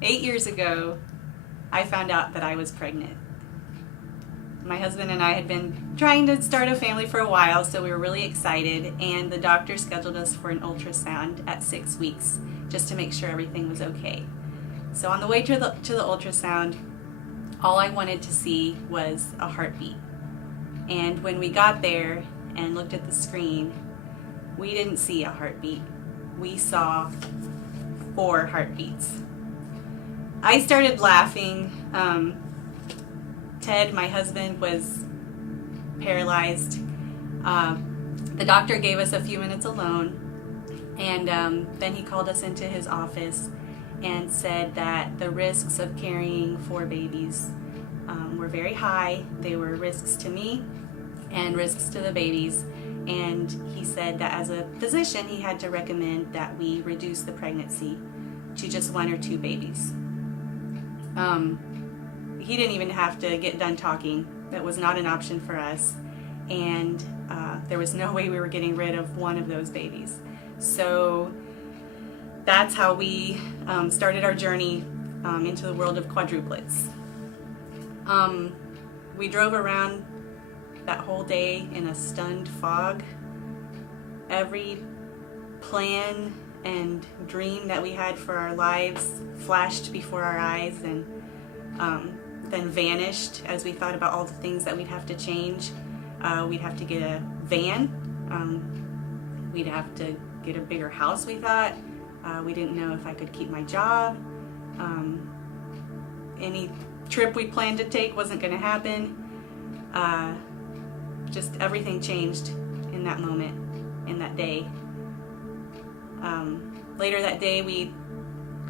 8 years ago, I found out that I was pregnant. My husband and I had been trying to start a family for a while, so we were really excited, and the doctor scheduled us for an ultrasound at 6 weeks just to make sure everything was okay. So on the way to the ultrasound, all I wanted to see was a heartbeat. And when we got there and looked at the screen, we didn't see a heartbeat. We saw 4 heartbeats. I started laughing. Ted, my husband, was paralyzed. The doctor gave us a few minutes alone, and then he called us into his office and said that the risks of carrying 4 babies were very high. They were risks to me and risks to the babies, and he said that as a physician he had to recommend that we reduce the pregnancy to just 1 or 2 babies. He didn't even have to get done talking. That was not an option for us, and there was no way we were getting rid of 1 of those babies. So that's how we started our journey into the world of quadruplets. We drove around that whole day in a stunned fog. Every plan and dream that we had for our lives flashed before our eyes and then vanished as we thought about all the things that we'd have to change. We'd have to get a van. We'd have to get a bigger house, we thought. We didn't know if I could keep my job. Any trip we planned to take wasn't going to happen. Just everything changed in that moment, in that day. Later that day, we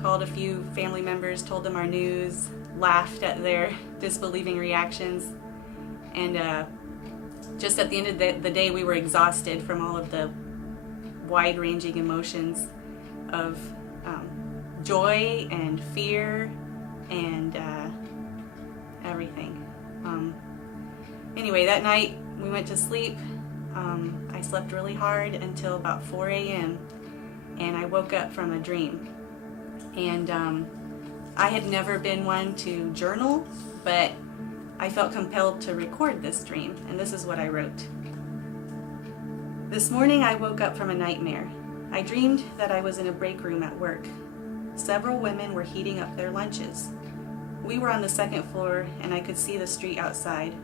called a few family members, told them our news, laughed at their disbelieving reactions, and just at the end of the day, we were exhausted from all of the wide-ranging emotions of joy and fear and everything. Anyway, that night we went to sleep. I slept really hard until about 4 a.m. and I woke up from a dream. And I had never been one to journal, but I felt compelled to record this dream, and this is what I wrote. This morning I woke up from a nightmare. I dreamed that I was in a break room at work. Several women were heating up their lunches. We were on the 2nd floor, and I could see the street outside.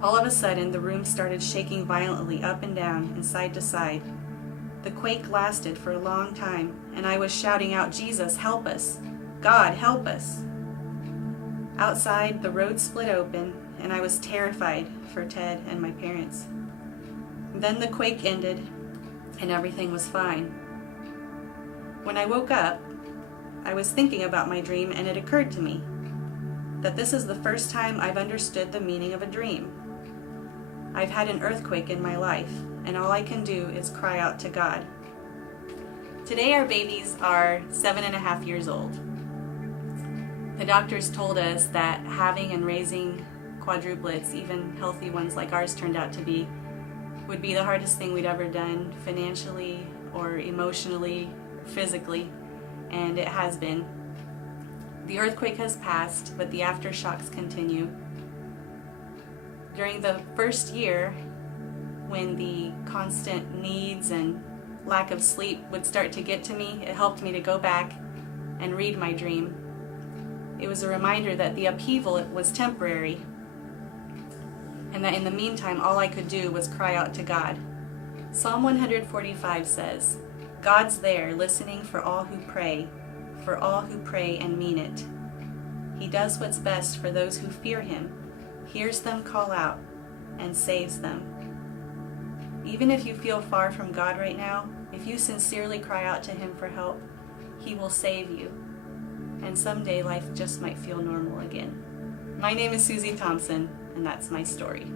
All of a sudden, the room started shaking violently up and down and side to side. The quake lasted for a long time, and I was shouting out, "Jesus, help us! God, help us!" Outside, the road split open, and I was terrified for Ted and my parents. Then the quake ended, and everything was fine. When I woke up, I was thinking about my dream, and it occurred to me that this is the first time I've understood the meaning of a dream. I've had an earthquake in my life, and all I can do is cry out to God. Today our babies are 7.5 years old. The doctors told us that having and raising quadruplets, even healthy ones like ours turned out to be, would be the hardest thing we'd ever done financially or emotionally, physically, and it has been. The earthquake has passed, but the aftershocks continue. During the first year, when the constant needs and lack of sleep would start to get to me, it helped me to go back and read my dream. It was a reminder that the upheaval was temporary, and that in the meantime all I could do was cry out to God. Psalm 145 says, "God's there listening for all who pray and mean it. He does what's best for those who fear him, hears them call out, and saves them." Even if you feel far from God right now, if you sincerely cry out to him for help, he will save you. And someday life just might feel normal again. My name is Suzy Thompson, and that's my story.